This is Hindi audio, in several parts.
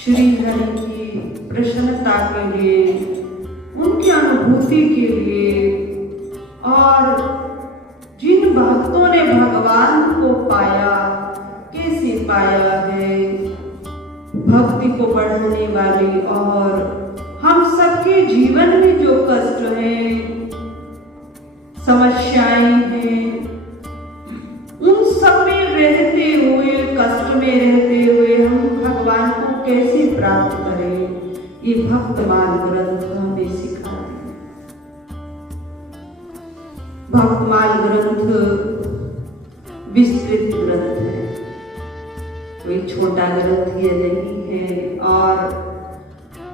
श्री हरि की प्रसन्नता के लिए, उनकी अनुभूति के लिए, और जिन भक्तों ने भगवान को पाया, कैसे पाया है, भक्ति को बढ़ाने वाली और हम सबके जीवन में जो कष्ट हैं, समस्याएं हैं, उन सब में रहते हुए, कष्ट में रहते हुए हम भगवान को कैसे प्राप्त करें, ये भक्तमाल ग्रंथ हमें सिखाते हैं। भक्तमाल ग्रंथ विस्तृत ग्रंथ है, कोई छोटा ग्रंथ ये नहीं है, और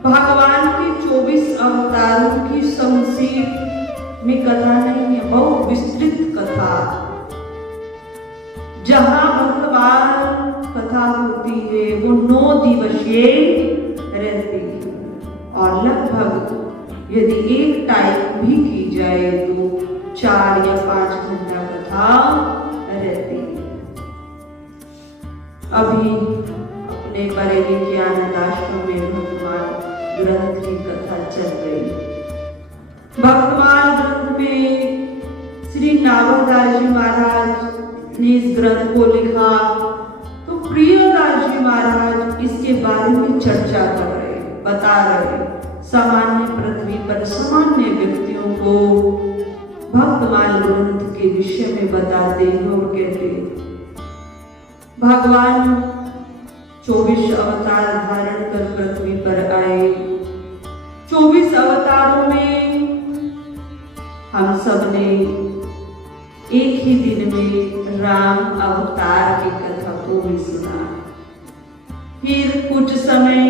भगवान के 24 अवतारों की संक्षेप में कथा नहीं है, बहुत विस्तृत कथा। जहां भगवान कथा होती है वो 9 दिवसीय रहती है, और लगभग यदि एक टाइम भी की जाए तो 4 या 5 घंटा कथा रहती है। अभी अपने बरेली के आनंद आश्रम में भक्तमाल ग्रंथ की कथा चल रही। भक्तमाल ग्रंथ में श्री नावरदास जी महाराज ने इस ग्रंथ को लिखा, तो प्रियदास जी महाराज इसके बारे में चर्चा कर रहे, बता रहे, सामान्य पृथ्वी पर सामान्य व्यक्तियों को भक्तमाल ग्रंथ के विषय में बताते हैं और कहते हैं भगवान 24 अवतार धारण कर पृथ्वी पर आए। 24 अवतारों में हम सब ने एक ही दिन में राम अवतार की कथा को भी सुना, फिर कुछ समय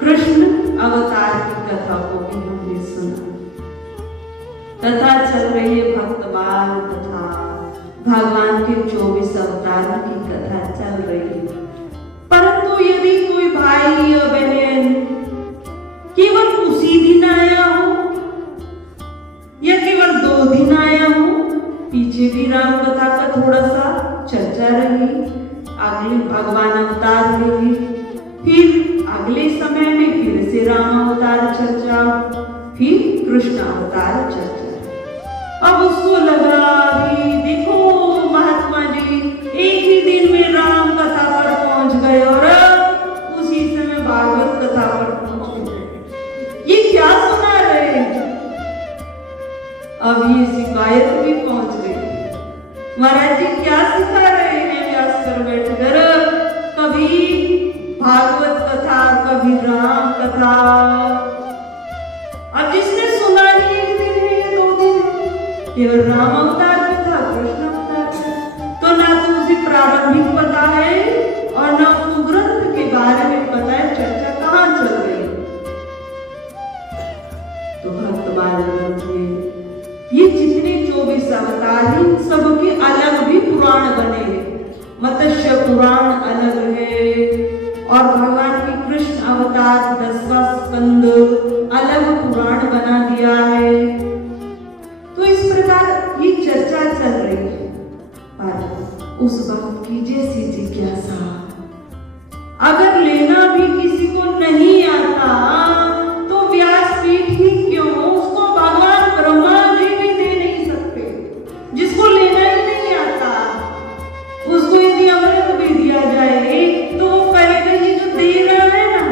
कृष्ण अवतार की कथा को भी हमने सुना। कथा चल रही है भक्तमाल कथा, भगवान के 24 अवतारों की कथा चल रही है। परंतु यदि कोई भाई या बहन केवल उसी दिन आया हो या केवल 2 दिन आया हो, पीछे भी राम कथा का थोड़ा सा चर्चा रही, अगले भगवान अवतार रही, फिर अगले समय में फिर से राम अवतार चर्चा, फिर कृष्ण अवतार चर्चा। अब उसको लगा कि देखो महात्मा जी एक ही दिन में राम कथा पर पहुंच गए और उसी समय भागवत कथा पर पहुंच गए, ये क्या सुना रहे। अब ये शिकायत भी पहुंच गई, महाराज जी क्या सिखा रहे हैं व्यास पर बैठकर, कभी भागवत कथा कभी राम कथा। अब जिसने सुना नहीं, 1 दिन है 2 दिन है, केवल राम अवतार कथा, कृष्ण अवतार, तो ना तो उसे प्रारंभिक पता है और ना उसको ग्रंथ के बारे में पता है, चर्चा कहाँ चल रही। तो भक्तमाल ग्रंथ में ये जितने 24 अवतार हैं, सबके अलग भी पुराण बने हैं। मत्स्य पुराण अलग है और भगवान के कृष्ण अवतार 10वां स्कंद अलग पुराण बना दिया है। तो इस प्रकार ये चर्चा चल रही है, पर उस बात की जैसी जिज्ञासा, अगर लेना भी किसी को नहीं आता तो व्यासपीठ ही क्यों, उसको भगवान ब्रह्मा जी भी दे नहीं सकते। जिसको लेना ही नहीं आता उसको यदि अमृत भी दिया जाए तो वो कहेगा ये जो दे रहा है ना,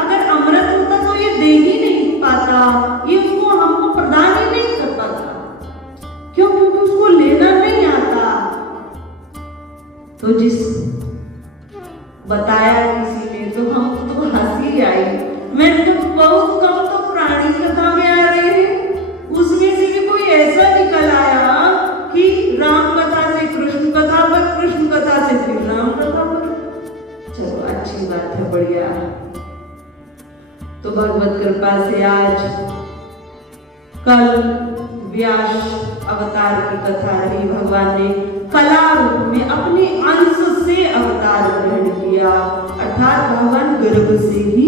अगर अमृत होता तो ये दे ही नहीं पाता, ये उसको हमको प्रदान ही नहीं कर पाता। क्यों? क्योंकि उसको लेना नहीं आता। तो जिस बताया किसी ने तो हमको तो हंसी आई। मैं तो बहुत कम तो प्राणी कथा में आ रहे हैं, उसमें से भी कोई ऐसा निकल आया कि राम कथा से कृष्ण कथा पर, कृष्ण कथा से फिर राम कथा पर। चलो अच्छी बात है, बढ़िया। तो भगवत कृपा से आज कल व्यास अवतार की कथा रही। भगवान ने कला रूप में अपने अंश से अवतार ग्रहण किया, अर्थात भगवान गर्भ से ही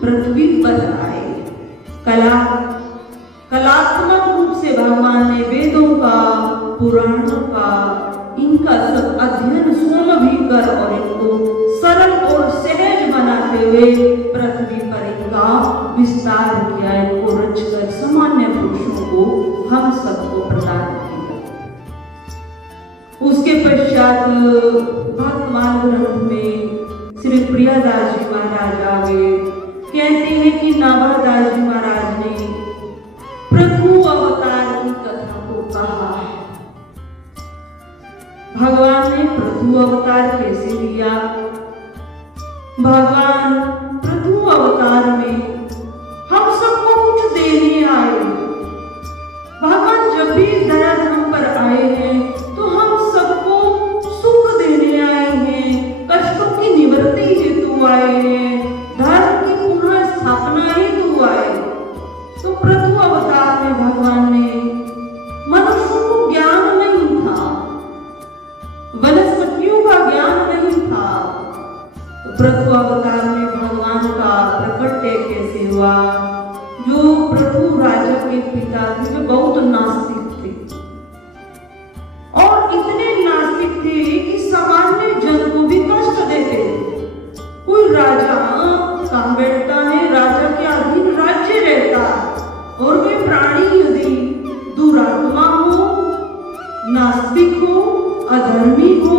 पृथ्वी पर आए। कलात्मक रूप से भगवान ने वेदों का, पुराणों का, इनका सब अध्ययन स्वयं भी कर और इनको सरल और सहज बना किया, इनको रचकर सामान्य पुरुषों को हम सबको प्रदान किया। उसके पश्चात वर्तमान ग्रंथ में श्री प्रियादास जी महाराज आगे कहते हैं कि नाभादास जी महाराज ने प्रभु अवतार की कथा को कहा है। भगवान ने प्रभु अवतार कैसे लिया? भगवान प्रभु अवतार में हम सबको कुछ देने आए। भगवान जब भी दया धर्म पर आए हैं तो हम सबको सुख देने आए हैं, कष्टों की निवृत्ति हेतु आए हैं, धर्म की पुनः स्थापना हेतु आए। तो प्रभु अवतार में भगवान ने मनुष्यों को ज्ञान नहीं था, वनस्पतियों का ज्ञान नहीं था। प्रभु अवतार में भगवान का प्रकट्य कैसे हुआ? जो प्रभु राजा के पिता थे वे बहुत नास्तिक थे और इतने नास्तिक थे कि सामान्य जन को भी कष्ट देते थे। कोई राजा कहाँ बैठता है, राजा के अधीन राज्य रहता और वे प्राणी यदि दुरात्मा हो, नास्तिक हो, अधर्मी हो,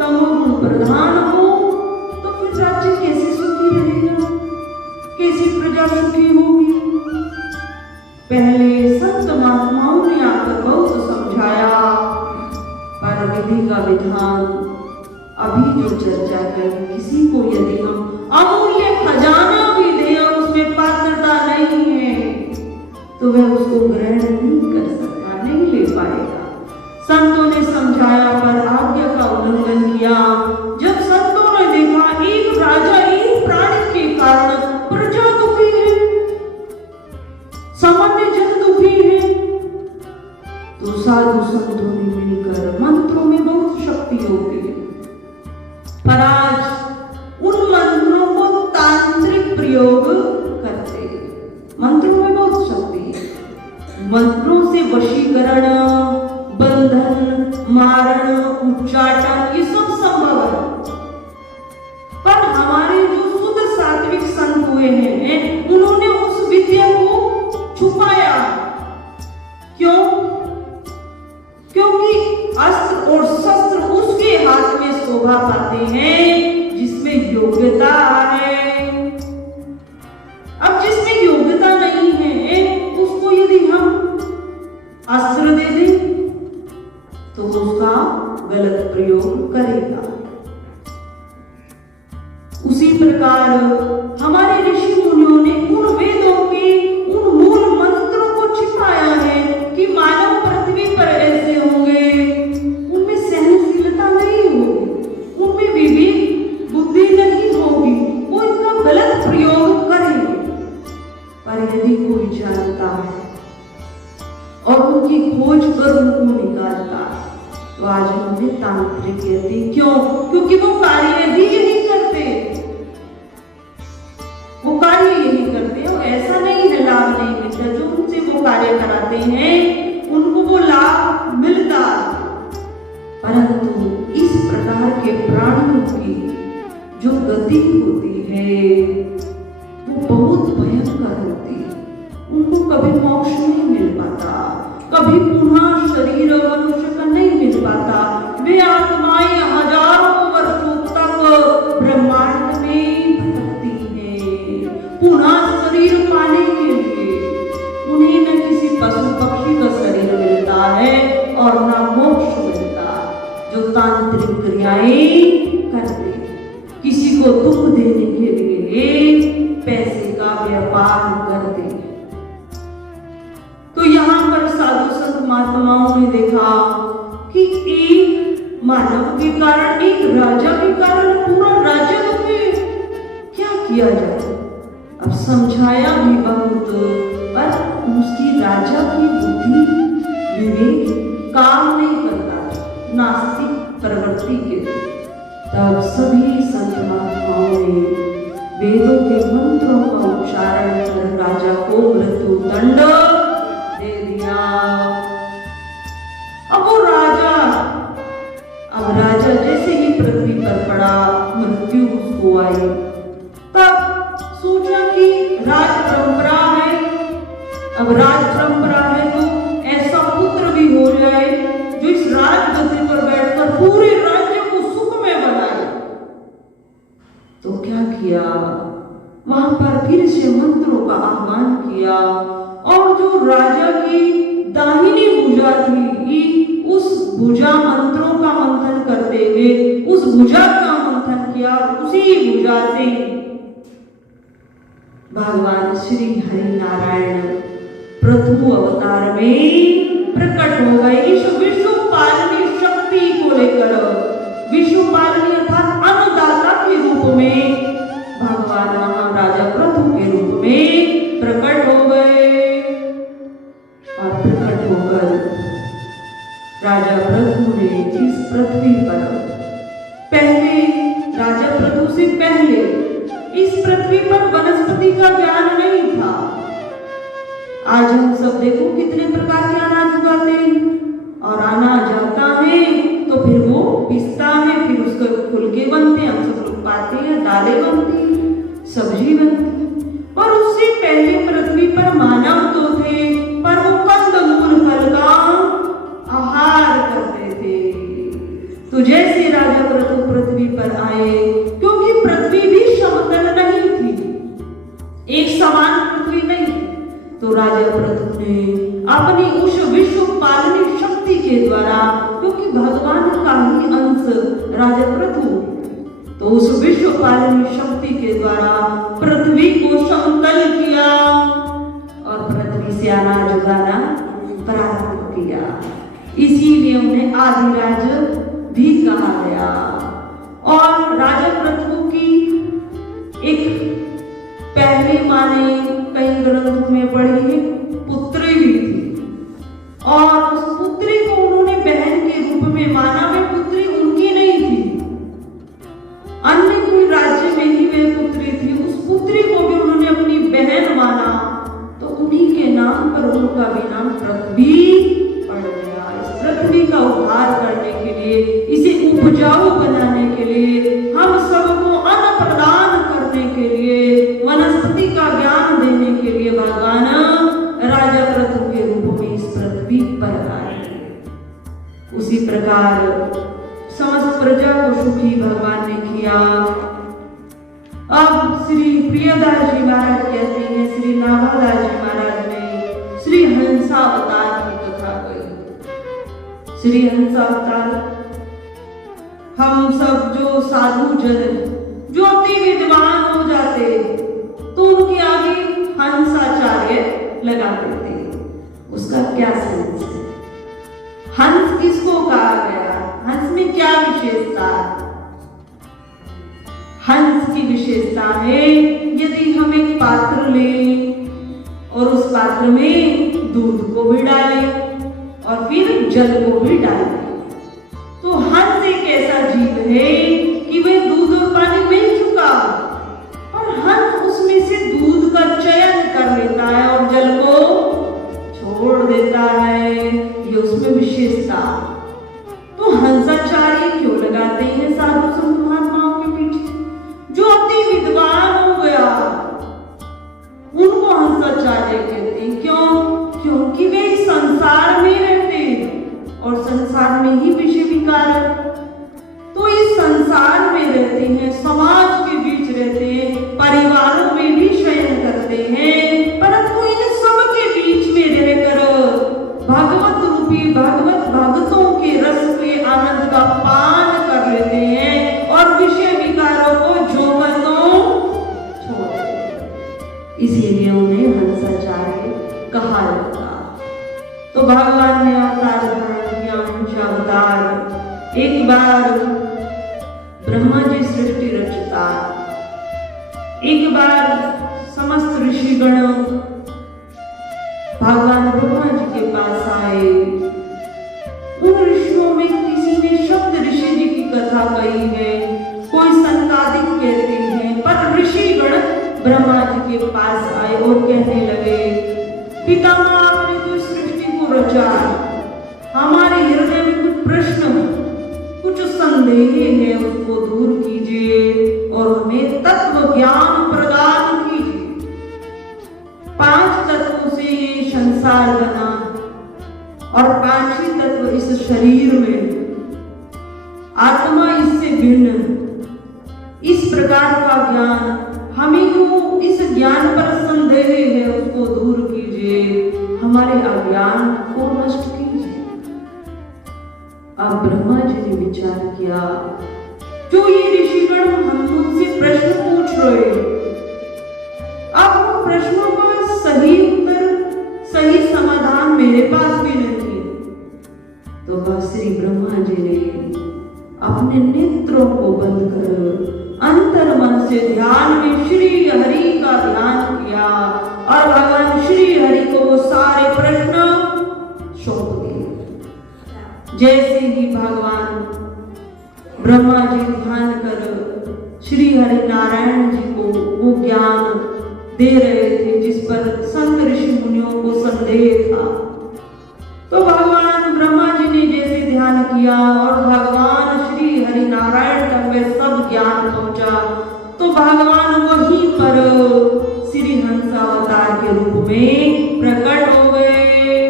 तमोगुण प्रधान हो तो फिर राज्य कैसे सुखी रहेगा, कैसी प्रजा सुखी होगी? पहले संत महात्माओं ने आकर बहुत समझाया, पर विधि का विधान अभी जो चर्चा करें, किसी को यदि हम अमूल्य खजाना भी दें और उसमें पात्रता नहीं है तो वह उसको ग्रहण नहीं कर सकता, नहीं ले पाएगा। संतों ने समझाया पर आज्ञा का उल्लंघन किया। जब संतों ने देखा एक राजा एक प्राणी के कारण प्रजा दुखी है, सामान्य जन दुखी है, तो साधु संतों ने मिलकर मंत्रों में बहुत शक्ति होती है, पर आज उन मंत्रों को तांत्रिक प्रयोग करते हैं। मंत्रों में बहुत शक्ति है, मंत्रों से वशीकरण, बंधन, मारण, उच्चाटन ये सब संभव है। पर हमारे जो शुद्ध सात्विक संत हुए हैं उन्होंने उस विद्या को छुपाया। क्यों? क्योंकि अस्त्र और शस्त्र उसके हाथ में शोभा पाते हैं जिसमें योग्यता है। अब जिसमें योग्यता नहीं है उसको यदि हम अस्त्र दे दें तो उसका गलत प्रयोग करेगा। उसी प्रकार हमारे ऋषि मुनियों ने उन वेदों के उन मूल मंत्रों को छिपाया है कि मानव पृथ्वी पर ऐसे होंगे, उनमें सहनशीलता नहीं होगी, उनमें विवेक बुद्धि नहीं होगी, वो इसका गलत प्रयोग करेंगे। पर यदि कोई जानता है और उनकी खोज कर उनको निकालता है तो आज हम तांत्रिक कहते। क्यों? क्योंकि वो कार्य भी यही करते, वो कार्य यही करते और ऐसा नहीं है लाभ नहीं मिलता। जो उनसे वो कार्य कराते हैं उनको वो लाभ मिलता, परंतु इस प्रकार के प्राणियों की जो गति होती है वो बहुत भयंकर होती है। उनको कभी मोक्ष नहीं मिल पाता, कभी पुनः शरीर मनुष्य का नहीं मिल पाता। वे आत्माएं हजारों वर्षों तक ब्रह्मांड में भटकती हैं पुनः शरीर पाने के लिए। उन्हें न किसी पशु पक्षी का शरीर मिलता है और न मोक्ष मिलता। जो तांत्रिक क्रियाएं करते, किसी को दुख देने के लिए पैसे का व्यापार करते। तो यहाँ पर साधु संत महात्माओं ने देखा कि एक मानव के कारण, एक राजा के कारण पूरा राज्य दुखी, क्या किया जाए? अब समझाया भी बहुत, पर उसकी राजा की बुद्धि विवेक काम नहीं करता, नास्तिक प्रवृत्ति के। तब सभी संत महात्माओं ने वेदों के मंत्रों का उच्चारण कर राजा को मृत्यु दंड दे दिया। अब राजा जैसे ही पृथ्वी पर पड़ा, मृत्यु उसको आई। तब सोचा कि राज परंपरा है, अब राज परंपरा है तो ऐसा पुत्र भी हो जाए जो इस राजगद्दी पर बैठकर पूरे राज्य को सुख में बनाए। तो क्या किया, वहां पर फिर से मंत्रों का आह्वान किया और जो राजा की दाहिनी भुजा थी उस भुजा मंत्रों का मंथन करते हुए उस भुजा का मंथन किया। उसी भुजा से भगवान श्री हरि नारायण प्रभु अवतार में प्रकट हो गए। इस विश्व पालनी शक्ति को लेकर, विश्व पालनी अर्थात अन्नदाता के रूप में भगवान महाराजा प्रभु के रूप में प्रकट हो गए। और प्रकट होकर राजा प्रभु ने इस पृथ्वी पर, पहले राजा प्रभु से पहले इस पृथ्वी पर वनस्पति का ज्ञान नहीं था। आज हम सब देखो कितने प्रकार के अनाज उगाते हैं और अनाज आता है तो फिर वो पिसता है, फिर उसके फुलके बनते हैं, हम सब लोग पाते हैं, दालें बनती हैं, सब्जी बनती है। और उससे पहले पृथ्वी पर मानव तो थे पर वो कंदमूल फल का आहार करते थे। तो जैसे राजा प्रभु पृथ्वी पर आए, क्योंकि पृथ्वी भी समतल नहीं थी, एक समान पृथ्वी नहीं, तो राजा प्रभु ने अपनी उस विश्व पालनी शक्ति के द्वारा, क्योंकि भगवान का ही अंश राजा प्रभु, तो उस विश्व पालनी शक्ति के द्वारा पृथ्वी को समतल किया और पृथ्वी से अनाज उगाना प्रारंभ किया। इसीलिए उन्हें आदिराज भी कहा गया। और राजा प्रभु की एक पहले माने कई ग्रंथों में पढ़ी है पुत्री भी थी और उस पुत्री को उन्होंने बहन के रूप में माना। वे पुत्री उनकी नहीं थी, अन्य कोई राज्य में ही वे पुत्री थी। उस पुत्री को भी उन्होंने अपनी बहन माना, तो उन्हीं के नाम पर उनका भी नाम पृथ्वी पड़ गया। इस पृथ्वी का उद्धार करने के लिए, इसे उपजाऊ बनाने के लिए, हम सबको अन्न प्रदान करने के लिए, वनस्पति का ज्ञान देने के लिए भगवान राजा प्रभु के रूप में इस पृथ्वी पर आए। उसी प्रकार समस्त प्रजा को सुखी भगवान ने किया। अब श्री प्रियदास जी महाराज कहते हैं, श्री नाभादास जी महाराज ने श्री हंसावतार की कथा कही। श्री हंसावतार, हम सब जो साधु जन जो अति विद्वान हो जाते तो उनके आगे हंसाचार्य लगा देते। उसका क्या सेंस है? हंस किसको कहा गया? हंस में क्या विशेषता? हंस की विशेषता है, यदि हम एक पात्र लें और उस पात्र में दूध को भी डालें और फिर जल को भी डालें, तो हंस एक ऐसा जीव है कि वह दूध और पानी मिल चुका और हंस उसमें से दूध का चयन कर लेता है और जल को छोड़ देता है। ये उसमें विशेषता। तो हंसाचार्य क्यों लगाते हैं साधु संत महात्माओं के पीछे? जो अति विद्वान हो गया उनको हंसाचार्य कहते हैं। क्यों? क्योंकि वे संसार में रहते हैं और संसार में ही विषय विकार, तो इस संसार में रहते हैं, समाज के बीच रहते हैं, परिवारों में भी शयन करते हैं, परंतु इन सब के बीच में रहकर भगवत रूपी भगवत भक्तों के रस के आनंद का पान कर लेते हैं और विषय विकारों को जो छोड़ देते। इसीलिए उन्हें हंसाचार्य कहा जाता। तो भगवान ने अवतार धारण किया, ऊंचा अवतार। एक बार ब्रह्मा जी सृष्टि रचता, एक बार समस्त ऋषिगण भगवान ब्रह्मा जी के पास आए। उन ऋषियों में किसी ने शब्द ऋषि जी की कथा कही है, कोई सनकादिक कहते हैं, पर ऋषिगण ब्रह्मा जी के पास आए और कहने लगे, पितामह आपने तो सृष्टि को रचा, हमारे हृदय में कुछ प्रश्न, कुछ संदेह है, उसको दूर कीजिए और हमें तत्व ज्ञान प्रदान कीजिए। 5 तत्वों से ये संसार बना और पांचवी तत्व इस शरीर में, आत्मा इससे भिन्न, इस प्रकार का ज्ञान, हमें जो इस ज्ञान पर संदेह है उसको दूर कीजिए, हमारे अज्ञान को नष्ट कीजिए। अब ब्रह्मा जी ने विचार किया, जो ये ऋषिगण हमसे प्रश्न पूछ रहे, अब उन प्रश्नों का सही उत्तर, सही समाधान मेरे पास भी नहीं है। तो वह श्री ब्रह्मा जी ने अपने नेत्रों को बंद कर अंतर मन से ध्यान में श्री हरि का ध्यान किया और भगवान श्री हरि को वो सारे प्रश्न सौंप दिए। जैसे ही भगवान ब्रह्मा जी ध्यान कर श्री हरि नारायण जी को वो ज्ञान दे रहे थे जिस पर संत ऋषि मुनियों को संदेह था, तो भगवान ब्रह्मा जी ने जैसे ध्यान किया और भगवान श्री हरि नारायण तक में सब ज्ञान पहुंचा, तो भगवान वहीं पर श्री हंसावतार के रूप में प्रकट हो गए,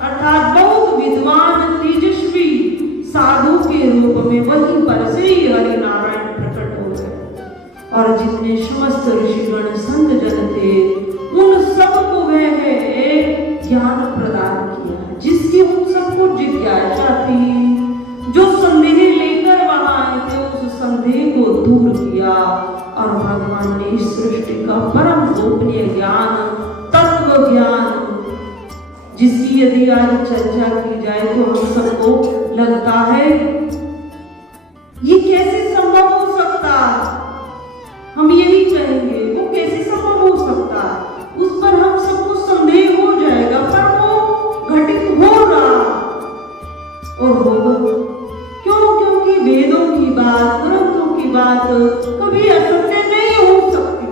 अर्थात बहुत विद्वान तेजस्वी साधु के रूप में वहीं पर श्री हरि नारायण प्रकट हो गए। और जितने समस्त ऋषिगण संत जन थे उन सबको वह ज्ञान प्रदान किया जिसकी उन सबको जिज्ञासा थी। जो संदेह लेकर वहां आए थे उस संदेह को दूर किया और भगवान ने इस सृष्टि का परम गोपनीय ज्ञान, तत्व ज्ञान, जिसकी यदि आज चर्चा की जाए तो हम सबको लगता है ये कैसे संभव हो सकता, हम यही कहेंगे वो कैसे संभव हो सकता, उस पर हम सबको संदेह हो जाएगा, पर वो घटित हो रहा और होगा। क्यों? क्योंकि वेदों की बात, ग्रंथों की बात कभी असत्य नहीं हो सकती।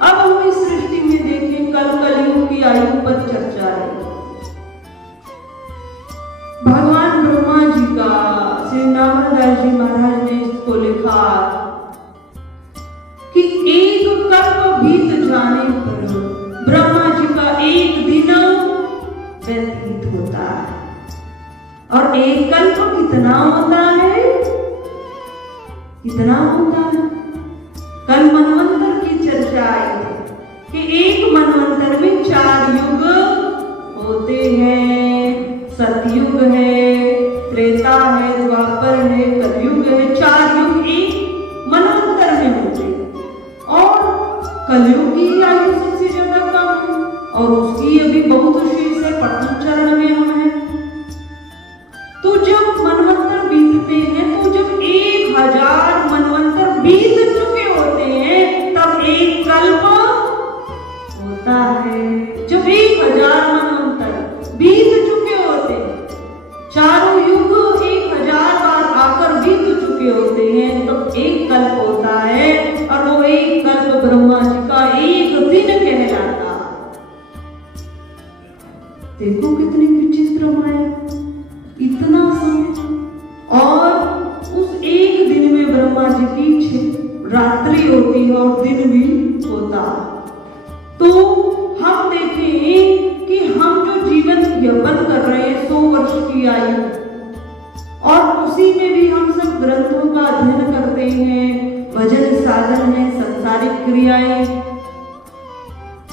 अब हम इस सृष्टि में देखें, कलयुग की आयु पर चर्चा है। भगवान ब्रह्मा जी का श्री नामदास जी महाराज ने इसको लिखा कि एक कल्प बीत जाने पर ब्रह्मा जी का एक दिन व्यतीत होता है। और एक कल्प कितना होता है? कितना होता है? कल मनवंतर की चर्चा आई थी कि एक मनवंतर में 4 युग होते हैं। सतयुग है, त्रेता है, द्वापर है, कलयुग है। 4 युग एक मनवंतर में होते हैं और कलयुग की आयु सबसे ज्यादा कम है और उसकी अभी बहुत शेष है, प्रथम चरण में हम हैं। तो जब मनवंतर बीतते हैं, तो जब 1000 मनवंतर बीत चुके होते हैं तब एक कल्प होता है। जब 1000 मनवंतर बीत चुके होते हैं, चारों युग 1000 बार आकर बीत चुके होते हैं, तब एक कल्प होता है और वो एक कल्प ब्रह्मा जी का एक दिन कहलाता। देखो कितनी विचित्र माया, इतना समय। और उस एक दिन में ब्रह्मा जी की रात्रि होती है और दिन भी होता। तो हम देखें कि हम जो जीवन यापन कर रहे हैं 100 वर्ष की आयु, और उसी में भी हम सब ग्रंथों का अध्ययन करते हैं, भजन साधन है, संसारिक क्रियाएं।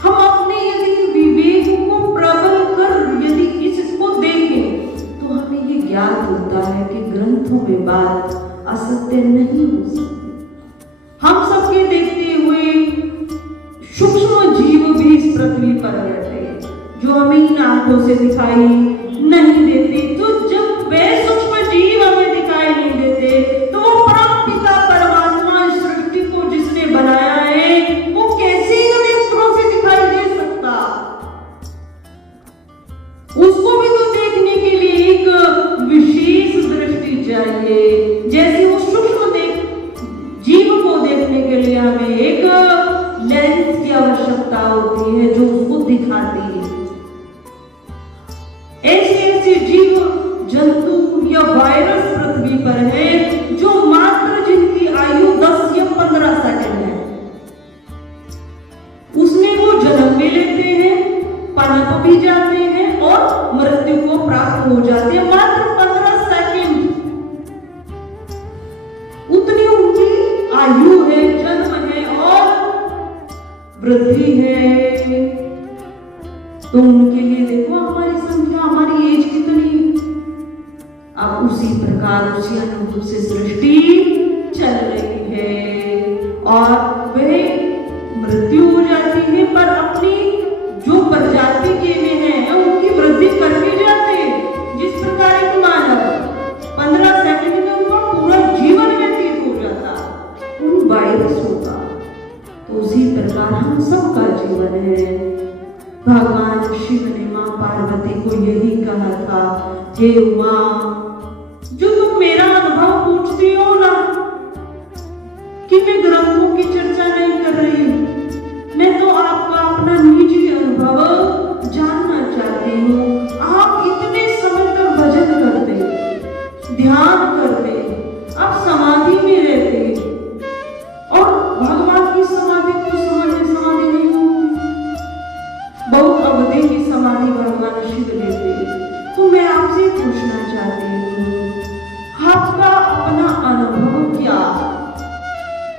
हम अपने यदि विवेक को प्रबल कर यदि इसको देखें तो हमें ये ज्ञान होता है कि ग्रंथों में बात असत्य नहीं हो सकती। हम सबके देखते हुए सूक्ष्म जीव भी इस पृथ्वी पर रहते हैं जो हमें इन आंखों से दिखाई नहीं देते। तो जब वे सूक्ष्म जीव हमें दिखाई नहीं देते तो वो परम पिता परमात्मा इस सृष्टि को जिसने बनाया है वो कैसे नेत्रों से दिखाई दे सकता? उसको भी तो देखने के लिए एक विशेष दृष्टि चाहिए। जैसे वो सूक्ष्म जीव को देखने के लिए हमें एक लेंस की आवश्यकता होती है जो उसको दिखाती है। ऐसे ऐसे जीव जंतु या वायरस पृथ्वी पर है जो मात्र जिनकी आयु 10 या 15 सेकंड है, उसमें वो जन्म में लेते हैं तड़प भी जाते हैं और मृत्यु को प्राप्त हो जाते हैं। मात्र 15 सेकंड, उतनी उनकी आयु है, जन्म है और वृद्धि है। तो उनके लिए देखो हमारी संख्या, हमारी एज कितनी। अब उसी प्रकार उसी अनुभव से सृष्टि चल रही है और वह मृत्यु हो जाती है, पर अपनी जो प्रजाति के हैं उनकी वृद्धि करके जाते हैं। जिस प्रकार एक मानव 15 सेकंड में उनका पूरा जीवन व्यतीत हो जाता उन वायरसों का, तो उसी प्रकार हम सबका जीवन है। भगवान शिव ने मां पार्वती को यही कहा था, हे उमा, जो तुम मेरा अनुभव पूछती हो ना, कि मैं ग्रंथों की चर्चा नहीं कर रही हूं, मैं तो आपका अपना निजी अनुभव जानना चाहती हूँ। आप इतने समय तक भजन करते, ध्यान करते, आप समाधि में रहते और भगवान की समाधि को समाधि नहीं होती, बहुत अवधि की समाधि भगवान शिव लेते। तो मैं आपसे पूछना चाहती हूँ, आपका अपना अनुभव क्या?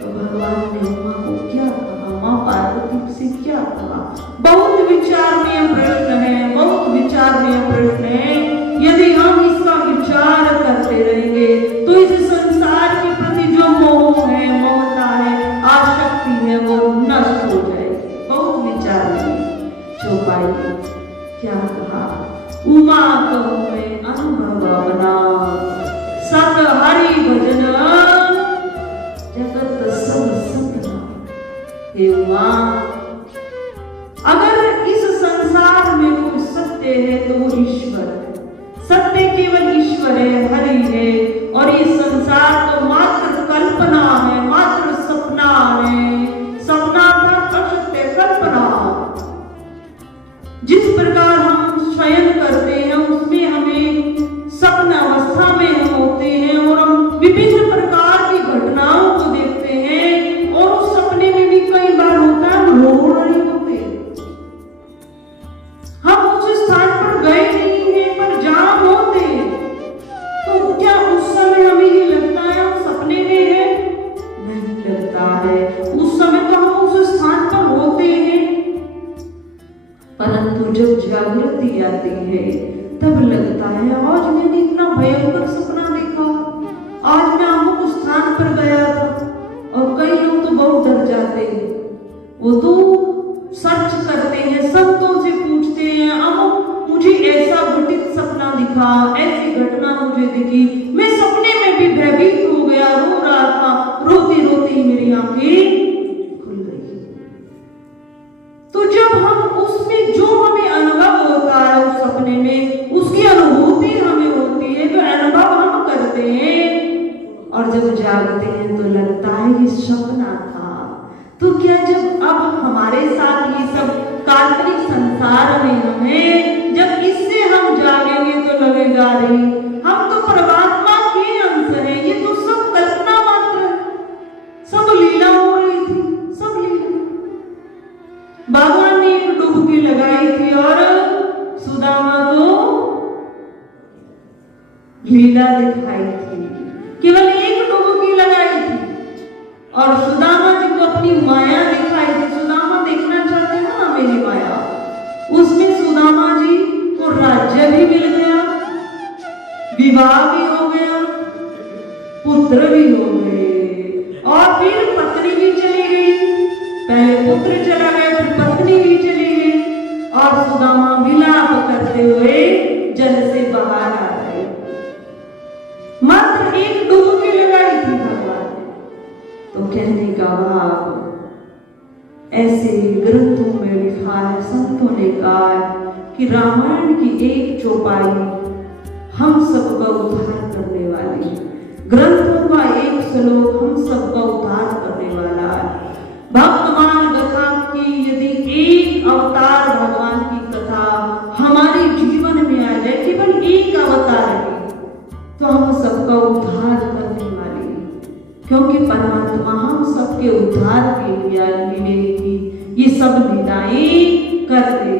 तो भगवान ने उमा को क्या कहा, मां पार्वती से क्या कहा? बहुत विचारणीय प्रश्न है, बहुत विचारणीय प्रश्न है। यदि हम इसका विचार करते रहेंगे तो इस संसार के प्रति जो मोह है, ममता है, आसक्ति है, वो नष्ट हो जाएगी। बहुत विचारणीय चौपाई क्या कहा, उमा कहूं मैं अनुभव अपना, सत हरि भजन जगत सब सपना। हे उमा, अगर इस संसार में कोई सत्य है तो वो ईश्वर है। सत्य केवल ईश्वर है, हरि है, और ये संसार तो मात्र कल्पना है, मात्र सपना है। सपना था असत्य, कल्पना। जिस प्रकार हम शयन करते हैं उसमें हमें सपना अवस्था में हम होते हैं और हम विभिन्न प्रकार की घटनाओं को देखते हैं, और उस सपने में भी कई बार होता है हम रो रहे होते हैं, हम उस स्थान पर गए नहीं हैं पर जहां होते हैं। तो क्या उस समय हमें ये लगता है हम सपने में हैं? नहीं लगता है, उस समय तो हम उस स्थान पर होते हैं। परंतु जब जागृति आती है तब लगता है आज मैंने इतना भयंकर सपना देखा, आज मैं अमुक स्थान पर गया था। और कई लोग तो बहुत डर जाते हैं, वो तो सर्च करते हैं, संतों से पूछते हैं, अमुक मुझे ऐसा घटित सपना दिखा, ऐसी घटना मुझे दिखी, मैं सपने में भी भयभीत हो गया, रो रहा था, रोती रोती मेरी आंखें खुल गई। तो जब हम उसमें जो हमें अनुभव होता है उस सपने में, उसकी अनुभूति हमें होती है, जो अनुभव हम करते हैं, और जब जागते हैं तो लगता है ये सपना था। तो क्या जब अब हमारे साथ ये सब काल्पनिक संसार में हमें, जब इससे हम जागेंगे तो लगेगा रे हम तो परमात्मा के अंश हैं, ये तो सब कल्पना मात्र है, सब लीला हो रही थी, सब लीला। भगवान ने एक डुबकी लगाई थी और सुदामा को लीला दिखाई थी, केवल एक डुबकी लगाई थी और सुदामा जी को अपनी माया दिखाई थी। सुदामा देखना चाहते हो ना मेरी माया, उसमें सुदामा जी को राज्य भी मिल गया, विवाह भी हो गया, पुत्र भी हो गए, और फिर पत्नी भी चली गई। पहले पुत्र चला गया, फिर पत्नी भी चली गई, और सुदामा विलाप करते हुए जल से बाहर आ गए। मात्र एक डुबकी लगाई थी भगवान ने। तो कहने का भाव, ऐसे ग्रंथों में लिखा है, संतों ने कहा कि रामायण की एक चौपाई हम सबका उद्धार करने वाली, ग्रंथों का एक श्लोक हम सबका उद्धार करने वाला है। भक्तमान कथा की यदि एक अवतार भगवान की कथा हमारे जीवन में आ जाए, केवल एक अवतार है, तो हम सबका उद्धार करने वाले, क्योंकि परमात्मा हम सबके उद्धार के लिए ये सब लीलाएं करते।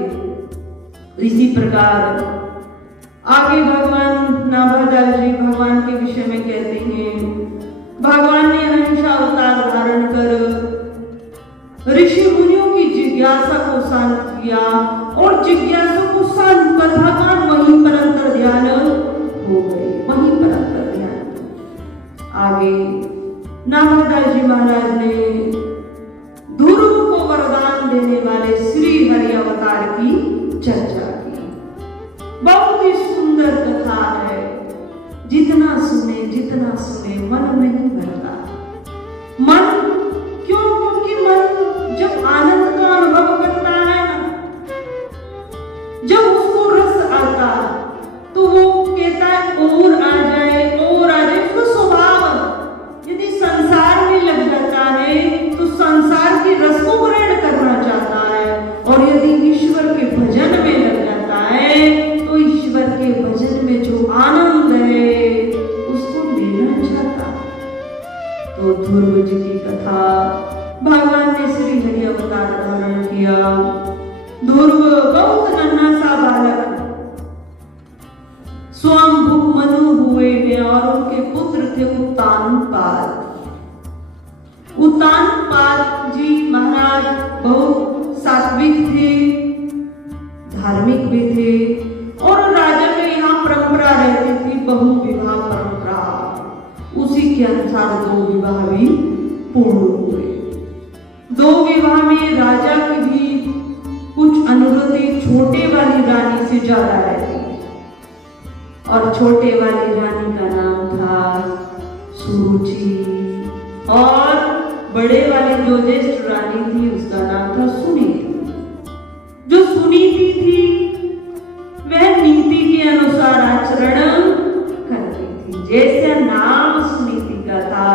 इसी प्रकार आगे भगवान नाभादास जी भगवान के विषय में कहते हैं, भगवान ने अहिंसा अवतार धारण कर ऋषि मुनियों की जिज्ञासा को शांत किया और जिज्ञासा को शांत कर भगवान वहीं पर अंतर ध्यान हो गए, वहीं पर अंतर ध्यान। आगे नाभादास जी महाराज ने ध्रुव को वरदान देने वाले श्री हरि अवतार की चर्चा की। बहुत ही सुंदर कथा है, जितना सुने मन नहीं भरता। मन क्यों? क्योंकि मन जब आनंद का अनुभव करता है ना, जब उसको रस आता तो वो कहता है और आ जाए और आ जाए। उसका स्वभाव यदि संसार में लग जाता है तो संसार के रस को ग्रहण करना चाहता है, और यदि ईश्वर के भजन में लग जाता है तो ईश्वर के भजन में जो आनंद है उसको लेना चाहता है। तो ध्रुव जी की कथा, भगवान ने श्री हरि अवतार धारण किया। ध्रुव बहुत नन्हा सा बालक, स्वयं मनु हुए हैं और उनके पुत्र थे उत्तानपाद। उत्तानपाद जी महाराज बहुत सात्विक थे, धार्मिक भी थे, और राजा के यहाँ परंपरा रहती थी बहु विवाह परंपरा। उसी के अनुसार 2 विवाह भी पूर्ण हुए। 2 विवाह में राजा की भी कुछ अनुरोधे छोटे वाली रानी से ज्यादा रहती, और छोटे वाली रानी का नाम था सुरुचि, और बड़े वाली जो ज्येष्ठ रानी थी उसका नाम था सुनीति। जो सुनीति थी वह नीति के अनुसार आचरण करती थी। जैसे नाम सुनीति का था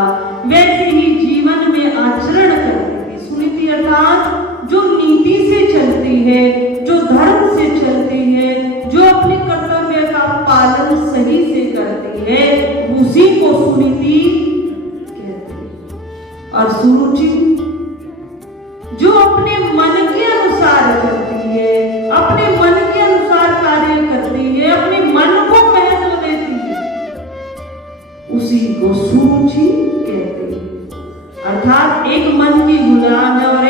वैसे ही जीवन में आचरण करती थी। सुनीति अर्थात जो नीति से चलती है, जो धर्म से चलती है, जो अपने कर्तव्य का पालन सही से करती है, उसी को सुनीति कहते हैं। और सुरुचि जो अपने मन के अनुसार करती है, अपने मन के अनुसार कार्य करती है, अपने मन को महत्व देती है, उसी को सुरुचि कहते हैं। अर्थात एक मन की गुलाम है और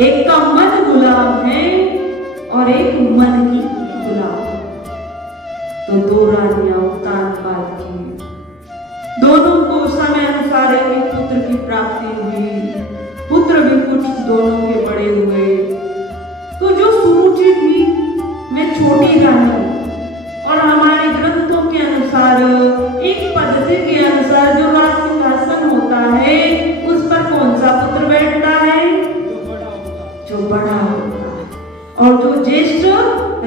एक का मन गुलाम है और एक मन की गुलाम है। तो 2 रानियां उत्तानपाद की, दोनों को समय अनुसार एक पुत्र की प्राप्ति हुई। पुत्र भी कुछ दोनों के बड़े हुए। तो जो सुरुचि थी वह छोटी रानी, और हमारे ग्रंथों के अनुसार एक पद्धति के अनुसार जो राज सिंहासन होता है उस पर कौन सा पुत्र बैठता है? जो बड़ा होता है। और जो ज्येष्ठ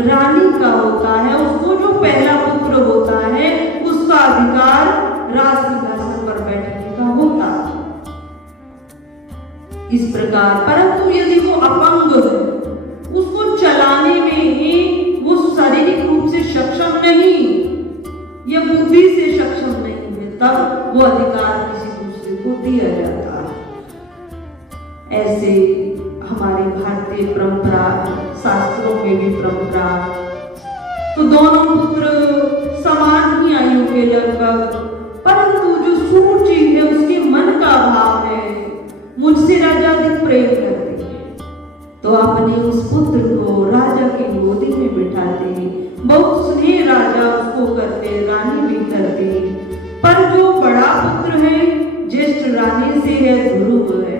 रानी का होता है उसको जो पहला पुत्र होता है उसका अधिकार राज सिंहासन पर बैठने का होता है। इस प्रकार, परंतु यदि वो अपंग है, उसको चलाने में ही वो शारीरिक रूप से सक्षम नहीं या बुद्धि से सक्षम नहीं है, तब वो अधिकार किसी दूसरे को दिया जाता है। ऐसे हमारी भारतीय परंपरा, शास्त्रों में भी परंपरा। तो दोनों पुत्र समान ही आयु के लगभग, परंतु जो सुरुचि है उसके मन का भाव है मुझसे राजा अधिक प्रेम करती है, तो अपने उस पुत्र को राजा की गोदी में बिठाते, बहुत स्नेह राजा उसको करते, रानी भी करती। पर जो बड़ा पुत्र है ज्येष्ठ रानी से है, ध्रुव है,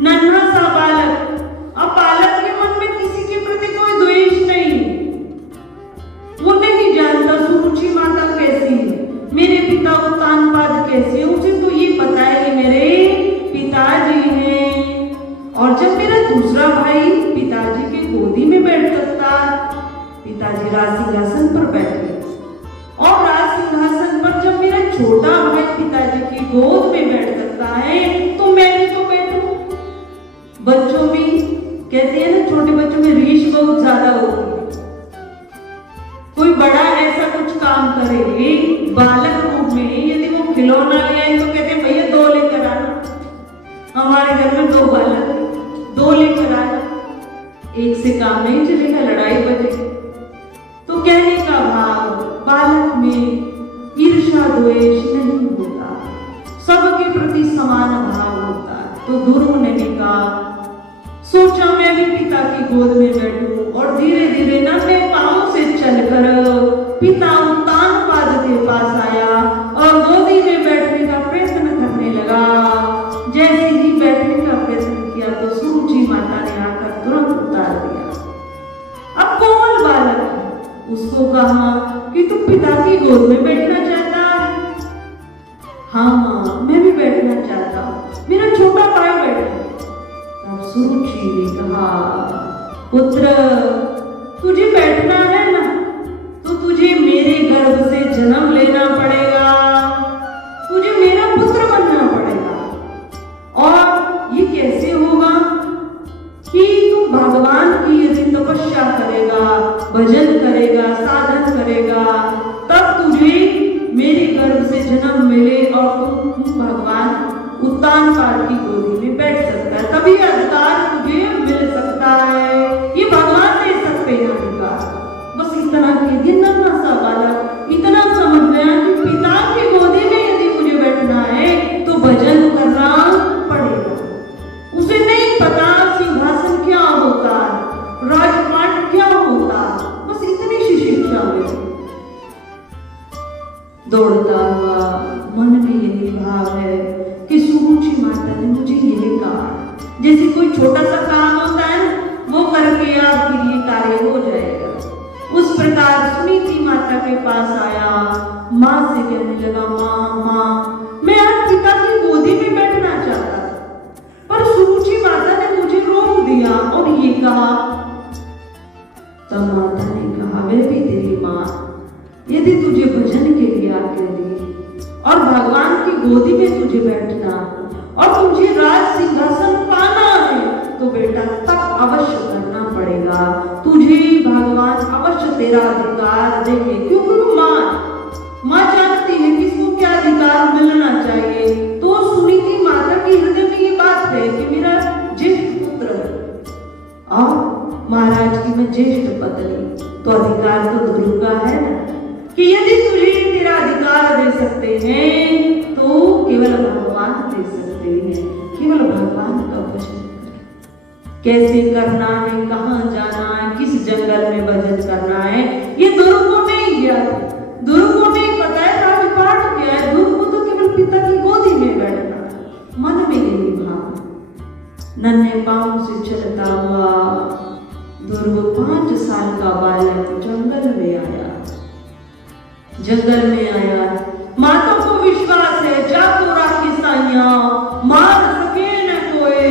नन्हा सा बालक। अब बालक के मन में किसी के प्रति कोई द्वेष नहीं, वो नहीं जानता सुरुचि माता कैसी है, मेरे पिता उत्तानपाद कैसे है, उसे तो ये पता है कि मेरे पिताजी हैं। और जब मेरा दूसरा भाई पिताजी की गोदी में बैठ सकता, पिताजी राज सिंहासन पर बैठे, और राज सिंहासन पर जब मेरा छोटा भाई पिताजी की गोद में बैठ सकता है तो मैं भी तो बैठूं। बच्चों में कहते हैं ना, छोटे बच्चों में रीछ बहुत ज्यादा होती है। कोई बड़ा ऐसा कुछ काम करे बालक रूप में, यदि वो खिलौना ले आए तो कहते हैं भैया 2 लेकर आना। हमारे घर में 2 बालक, 2 लेकर आना। एक से काम नहीं चलेगा, लड़ाई बजे। तो कहने का भाव, बालक में ईर्ष्या द्वेष नहीं होता, सबके प्रति समान भाव होता है। तो ध्रुव ने भी कहा, सोचा मैं भी पिता की गोद में बैठूं, और धीरे धीरे नन्हे पांवों से चलकर पिता उत्तानपाद के पास आया और गोदी में बैठने का प्रयत्न करने लगा। जैसे ही बैठने का प्रयत्न किया तो सुरुचि माता ने आकर तुरंत उतार दिया। अब कोमल बालक है, उसको कहा कि तू पिता की गोद में बैठना चाहता है? हाँ माँ, मैं भी बैठना चाहता हूँ, मेरा छोटा भाई बैठे। तब सुरुचि ने कहा, पुत्र तुझे बैठना है ना, तो तुझे मेरे गर्भ से जन्म लेना पड़ेगा, तुझे मेरा पुत्र बनना पड़ेगा। और ये कैसे होगा कि तू भगवान की यदि तपस्या करेगा, भजन करेगा, साधन करेगा, तब तुझे मेरे गर्भ से जन्म मिले और तू भगवान उत्तानपाद की गोदी में बैठ सकता है, तभी अधिकार तुझे मिल सकता है। ये भगवान दे सकते हैं अधिकार। बस इतना कह दिया, नन्हा सा बालक इतना समझ गया कि पिता की गोदी में यदि मुझे बैठना है तो भजन करना पड़ेगा। उसे नहीं पता सिंहासन क्या होता है, राजपाट क्या होता है, बस इतनी सी शिक्षा मिली। दौड़ता हुआ मन में यही भाव है कि सुरुचि माता ने मुझे यही कहा, जैसे कोई छोटा सा काम होता है वो करके आपके लिए कार्य हो जाएगा। उस प्रकार सुनीति माता के पास आया, माँ से कहने लगा, माँ मैं आज पिता की गोदी में बैठना चाहता था, पर सुरुचि माता ने मुझे रोक दिया और ये कहा। तब माता ने कहा, वे भी तेरी माँ, यदि तुझे भजन के लिए आज्ञा दी और भगवान की गोदी में तुझे बैठना और तुझे राज सिंहासन पाना है तो बेटा तब अवश्य करना पड़ेगा, तुझे भगवान अवश्य तेरा अधिकार देंगे। क्योंकि वो माँ जानती है किसको क्या अधिकार मिलना चाहिए। तो सुनीति माता के हृदय में ये बात है कि मेरा ज्येष्ठ पुत्र है और महाराज की मैं ज्येष्ठ पत्नी, तो अधिकार तो ध्रुव का है ना, कि यदि तुझे तेरा अधिकार दे सकते हैं तो केवल भगवान दे सकते हैं, केवल भगवान का भजन कर। कैसे करना है, कहाँ जाना है, किस जंगल में भजन करना है, ये ध्रुव को नहीं ज्ञात है। ध्रुव को नहीं पता है राजपाट क्या है, ध्रुव को तो केवल पिता की गोदी में बैठना है। मन में यही भाव। नन्हे पांव से चलता हुआ ध्रुव 5 साल का बालक जंगल में आया। जंगल में आया, माता को विश्वास है जाको राखी साइया मार सके न कोई,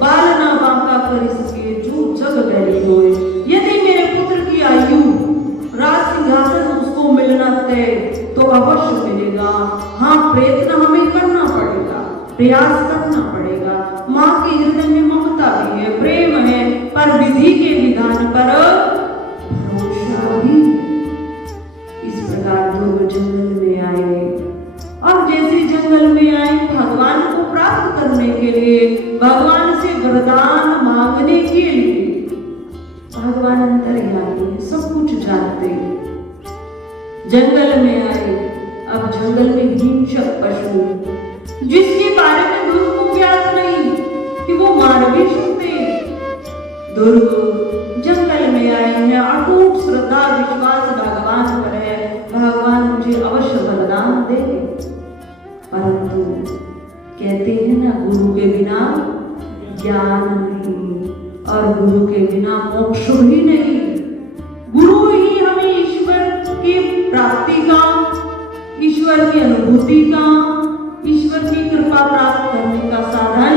बाल ना बांका कर सके जो जग बैरी होए। यदि मेरे पुत्र की आयु राज सिंहासन उसको मिलना तय तो अवश्य मिलेगा। हाँ, प्रयत्न हमें करना पड़ेगा, प्रयास करना पड़ेगा। माँ के हृदय में ममता भी है, प्रेम है, पर विधि के विधान पर भरोसा भी। ध्रुव जंगल में आए और जैसे जंगल में आए भगवान को प्राप्त करने के लिए, भगवान से वरदान मांगने के लिए। भगवान अंतर्यामी है, सब कुछ जानते हैं। जंगल में आए, अब जंगल में हिंसक पशु जिसके बारे में ध्रुव को ज्ञात नहीं कि वो मार भी सकते। ध्रुव जंगल में आए हैं, अटूट श्रद्धा विश्वास भगवान पर है, भगवान मुझे अवश्य वरदान देंगे। परंतु कहते हैं ना, गुरु के बिना ज्ञान नहीं और गुरु के बिना मोक्ष ही नहीं। गुरु ही हमें ईश्वर की प्राप्ति का, ईश्वर की अनुभूति का, ईश्वर की कृपा प्राप्त करने का साधन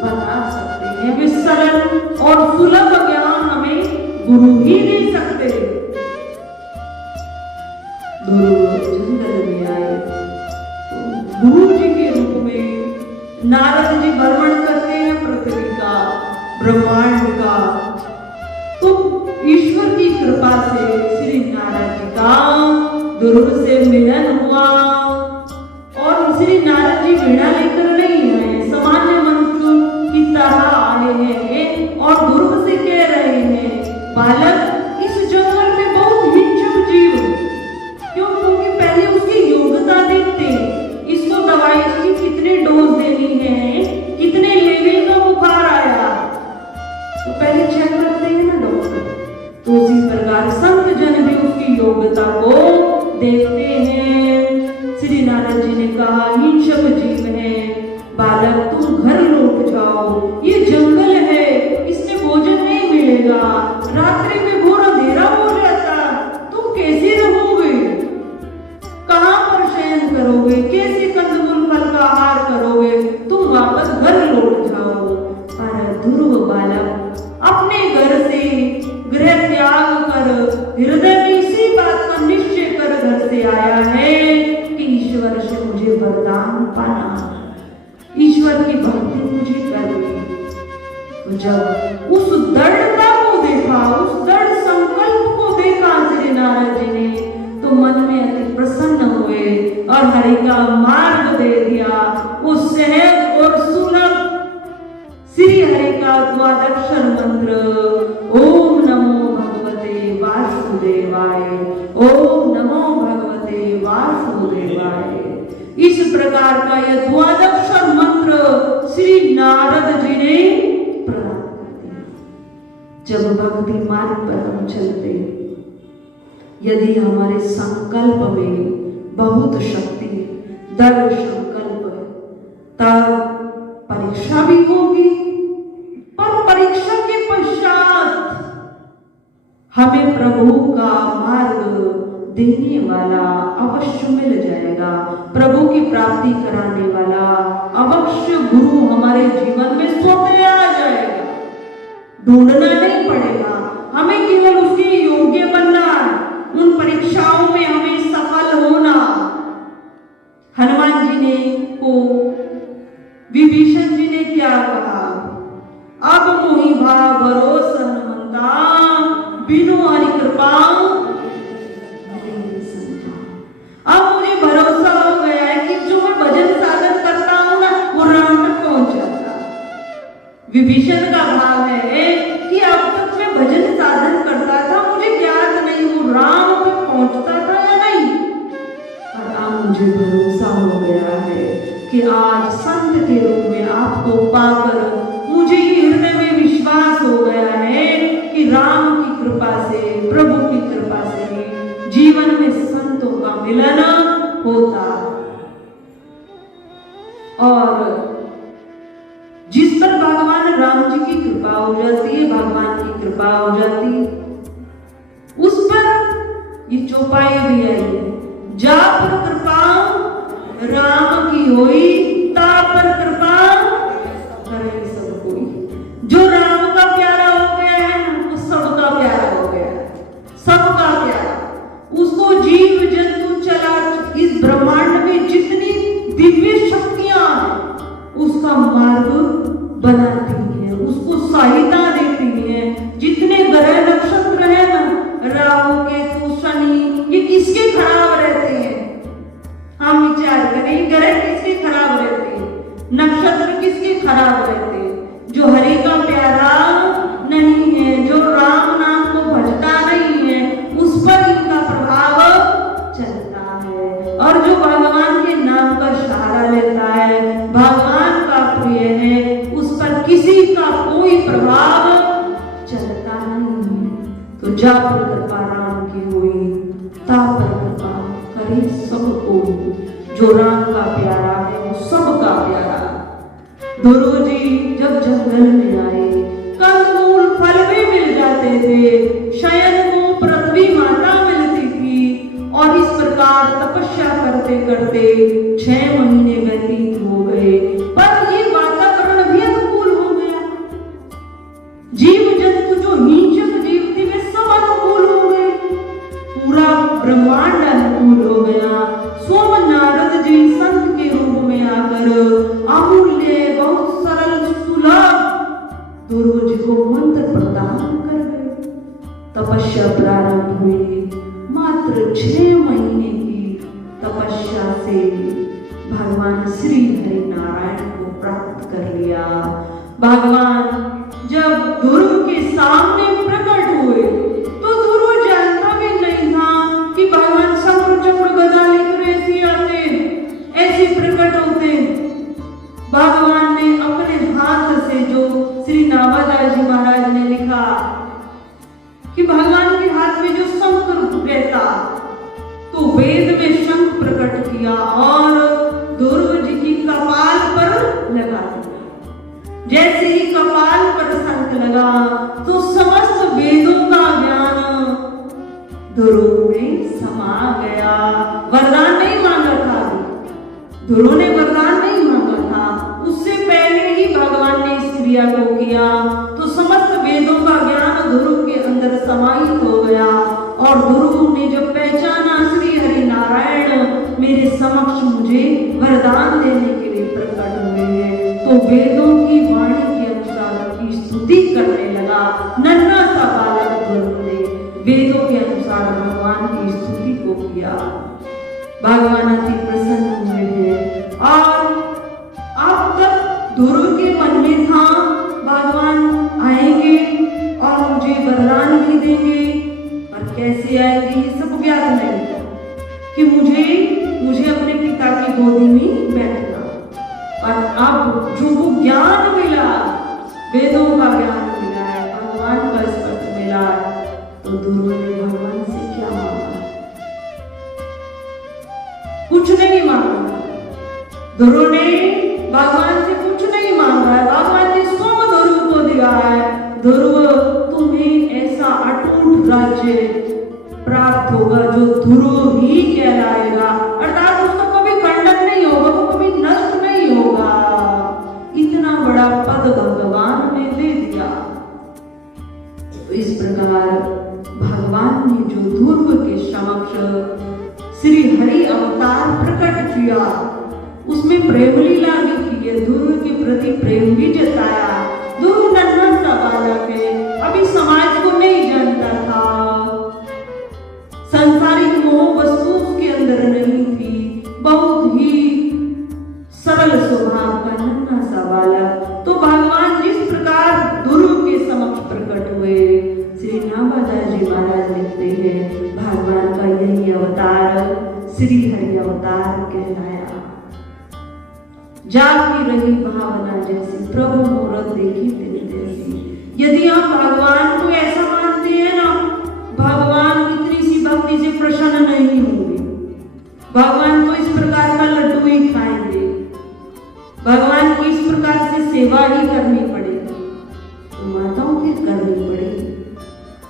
बता सकते हैं। वे सरल और सुलभ ज्ञान हमें गुरु ही दे सकते हैं। जंगल में आए तो गुरु जी के रूप में नारद जी भ्रमण करते हैं पृथ्वी का, ब्रह्मांड का। तो ईश्वर की कृपा से श्री नारद जी का ध्रुव से मिलन हुआ और श्री नारद जी वीणा लेकर नहीं है, सामान्य मनुष्य की तरह आए हैं और ध्रुव से कह रहे बालक इस जंगल में बहुत हिंसक जीव, क्योंकि पहले उसकी योग्यता देखते, इसको दवाई की कितने डोज देनी है, कितने लेवल का बुखार आया, तो पहले चेक करते हैं ना डॉक्टर। तो उसी प्रकार संत जन भी उसकी योग्यता को देखते हैं। श्री नारद जी ने कहा, हिंसक जीव है, बालक तुम घर लौट जाओ, ये जंगल है, इसमें भोजन नहीं मिलेगा, रात्रि में घोर अंधेरा हो जाता, तुम कैसे रहोगे, कहां पर शयन करोगे, कैसे कंदमूल फल का आहार करोगे, तुम वापस घर लौट जाओ। पर ध्रुव बालक अपने घर से गृह त्याग कर हृदय में इसी बात का निश्चय कर घर से आया है कि ईश्वर से मुझे वरदान पाना, ईश्वर की भक्ति मुझे करनी। तो जब उस दृढ़ता को देखा, उस दृढ़ संकल्प को देखा श्री नारद जी ने, तो मन में अति प्रसन्न हुए और हरि का मार्ग दे दिया। उस सहज और सुलभ श्री हरि का द्वादक्षर मंत्र ओम नमो भगवते वासुदेवाय, ओम नमो भगवते वासुदेवाय, इस प्रकार का यह द्वादक्षर मंत्र श्री नारद जी ने प्रदान कर दिया। जब भक्ति मार्ग पर हम चलते, यदि हमारे संकल्प में बहुत शक्ति, दृढ़ संकल्प है, तब परीक्षा भी होगी, पर परीक्षा के पश्चात हमें प्रभु का मार्ग देने वाला अवश्य मिल जाएगा, प्रभु की प्राप्ति कराने वाला अवश्य गुरु हमारे जीवन में स्वतः आ जाएगा, ढूंढना नहीं पड़ेगा, हमें केवल उसके योग्य बनना, उन परीक्षाओं में हमें सफल होना। हनुमान जी ने को विभीषण जी ने क्या कहा, अब मोहि भाव भरोसा हनुमंता, बिनु हरि कृपा। अब मुझे भरोसा हो गया है कि जो मैं भजन साधन करता हूं ना, वो राम तक पहुंच जाता। विभीषण का भाव है कि अब तक मैं भजन साधन करता था, मुझे ज्ञात नहीं वो राम तक पहुंचता था या नहीं, और अब मुझे भरोसा हो गया है कि आज संत के रूप में आपको पाकर मुझे हृदय में विश्वास हो गया है कि राम की कृपा से, प्रभु की कृपा से जीवन में संतों का मिलन होता। और जिस पर भगवान राम जी की कृपा हो जाती है, भगवान की कृपा हो जाती है, उस पर ये चौपाई भी आई है, जा पर कृपा राम की होई, ता पर कृपा करे सब कोई। जो राम का प्यारा हो गया है ना, वो सबका प्यारा हो गया है, सबका प्यारा। उसको जीव जंतु चला इस ब्रह्मांड में जितनी दिव्य शक्तियां उसका मार्ग बनाती है, उसको सहायता देती है। जितने ग्रह नक्षत्र है ना, राहु केतु शनि, ये किसके खराब रहते हैं? हम विचार करें, ग्रह किसके खराब रहते हैं, नक्षत्र किसके खराब रहते हैं? जो हरि का प्यारा नहीं है, जो राम नाम को भजता नहीं है, उस पर इनका प्रभाव चलता है। और जो भगवान के नाम का सहारा लेता है, भगवान का प्रिय है, उस पर किसी का कोई प्रभाव चलता नहीं है। तो जा पर कृपा राम की हुई, ता पर कृपा करे सब कोई। जो राम का प्यारा है वो सबका प्यारा। ध्रुव जी जब जंगल में आए, कंदमूल फल भी मिल जाते थे, शयन को पृथ्वी माता मिलती थी, और इस प्रकार तपस्या करते करते 6 महीने व्यतीत हो गए। पर ये वातावरण भी अनुकूल हो गया, जीव जंतु जो हिंसक जीव थे वे सब अनुकूल हो गए, पूरा ब्रह्मांड अनुकूल हो गया। सोम नारद जी संत के रूप में आकर अमूल्य, बहुत सरल, सुलभ ध्रुव जी को मंत्र प्रदान कर गए। तपस्या प्रारंभ हुई, मात्र 6 महीने की तपस्या से भगवान श्री हरि नारायण को प्राप्त कर लिया। भगवान जब ध्रुव के सामने प्रकट हुए कि भगवान के हाथ में जो शंख रहता, तो वेद में शंख प्रकट किया और ध्रुव जी की कपाल पर लगा दिया। जैसे ही कपाल पर शंख लगा तो समस्त वेदों का ज्ञान ध्रुव में समा गया। वरदान नहीं मांगा था, ध्रुव ने वरदान नहीं मांगा था, उससे पहले ही भगवान ने इस क्रिया को किया, तो समस्त वेदों का ज्ञान ध्रुव के अंदर समाहित हो गया। और ध्रुव ने जब पहचाना श्री हरि नारायण मेरे समक्ष मुझे वरदान देने के लिए प्रकट हुए हैं, तो वेदों की वाणी के अनुसार की स्तुति करने लगा। नन्हा सा बालक ध्रुव ने वेदों के अनुसार भगवान की स्तुति को किया। भगवान अति प्रसन्न हुए हैं। और अब तक ध्रुव के मन में था भगवान आएंगे और मुझे वरदान भी देंगे, और कैसे आएंगे ये सब ज्ञात नहीं था कि मुझे अपने पिता की गोदी में बैठना। और अब जो वो ज्ञान मिला, वेदों का ज्ञान मिला है, भगवान का स्पर्श मिला है, तो ध्रुव ने भगवान से क्या मांगा? कुछ नहीं मांगा। ध्रुव ने भगवान से कुछ नहीं मांगा है, भगवान ने स्वयं ध्रुव को दिया है। ध्रुव, तुम्हें ऐसा अटूट राज्य प्राप्त होगा जो ध्रुव ही कहलाएगा, अर्थात उसका कभी खंडन नहीं होगा, वो कभी नष्ट नहीं होगा। इतना बड़ा पद भगवान ने दे दिया। तो इस प्रकार भगवान ने जो ध्रुव के समक्ष श्री हरि अवतार प्रकट किया, उसमें प्रेम लीला भी की है, ध्रुव के प्रति प्रेम भी जताया। ध्रुव नन्हा सा बालक है, अभी समाज को नहीं जानता था, संसारिक मोह वस्तु उसके अंदर नहीं थी, बहुत ही सरल स्वभाव का नन्हा सा बालक। तो भगवान जिस प्रकार ध्रुव के समक्ष प्रकट हुए, श्री नामदास जी महाराज लिखते हैं, भगवान का यही अवतार श्री हरि अवतार कहलाया। जागी रही भावना जैसी, प्रभु मूरत देखी तेरी तैसी। यदि आप भगवान को ऐसा मानते हैं ना, भगवान इतनी सी भक्ति से प्रसन्न नहीं होंगे, भगवान को इस प्रकार का लड्डू ही खाएंगे, भगवान की इस प्रकार से सेवा ही करनी पड़ेगी, तो माताओं की करनी पड़ेगी।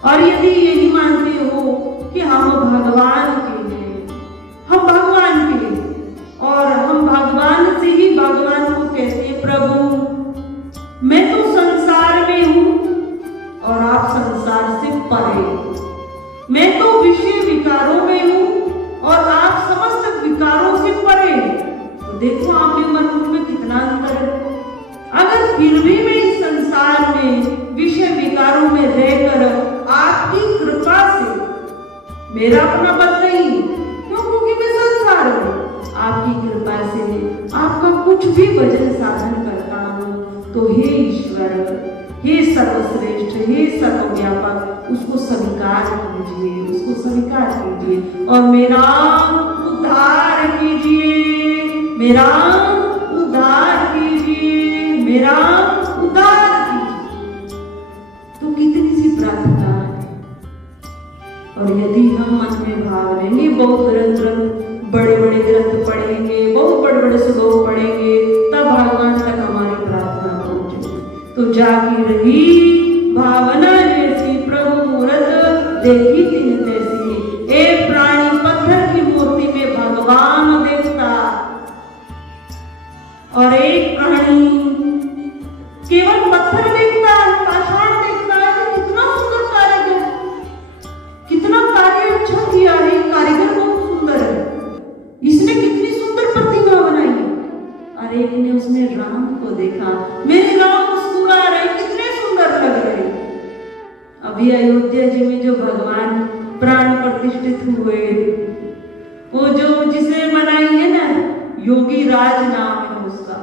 और यदि यही मानते हो कि हम भगवान के हैं, हम भगवान के हैं, और हम भगवान से ही भगवान को कहते हैं, प्रभु मैं तो संसार में हूं और आप संसार से परे, मैं तो विषय विकारों में हूं और आप समस्त विकारों से परे। तो देखो आप में मन में कितना अंतर है। अगर फिर भी मैं इस संसार में विषय विकारों में रहकर आपकी कृपा से, मेरा अपना बल नहीं, क्यों? क्योंकि मैं संसार में आपकी कृपा से आपका कुछ भी भजन साधन करता हूँ, तो हे ईश्वर, हे सर्वश्रेष्ठ, हे सर्वव्यापक, उसको स्वीकार कीजिए, उसको स्वीकार कीजिए और मेरा उद्धार कीजिए, मेरा उद्धार कीजिए, मेरा उद्धार कीजिए। तो कितनी सी प्रार्थना है। और यदि हम मन में भाव लेंगे, बहुत ग्रंथ बड़े बड़े ग्रंथ पढ़ेंगे, बहुत बड़े बड़े श्लोक पढ़ेंगे, तब भगवान तक हमारी प्रार्थना पहुंचेगी। तो जागी रही भावना जैसी, प्रभु मूरत देखी तिन तैसी। एक प्राणी पत्थर की मूर्ति में भगवान देखता और एक प्राणी केवल पत्थर देखता है, पाषाण देखता है। कितना सुंदर कारीगर, कितना कार्य अच्छा किया है, कारीगर बहुत सुंदर है, इसने कितनी सुंदर प्रतिमा बनाई है। और एक ने उसमें राम को देखा, मेरे राम मुस्कुरा रहे, कितने सुंदर लग रहे। अभी अयोध्या जी में जो भगवान प्राण प्रतिष्ठित हुए, वो जो जिसने बनाई है ना, योगी राज नाम है उसका,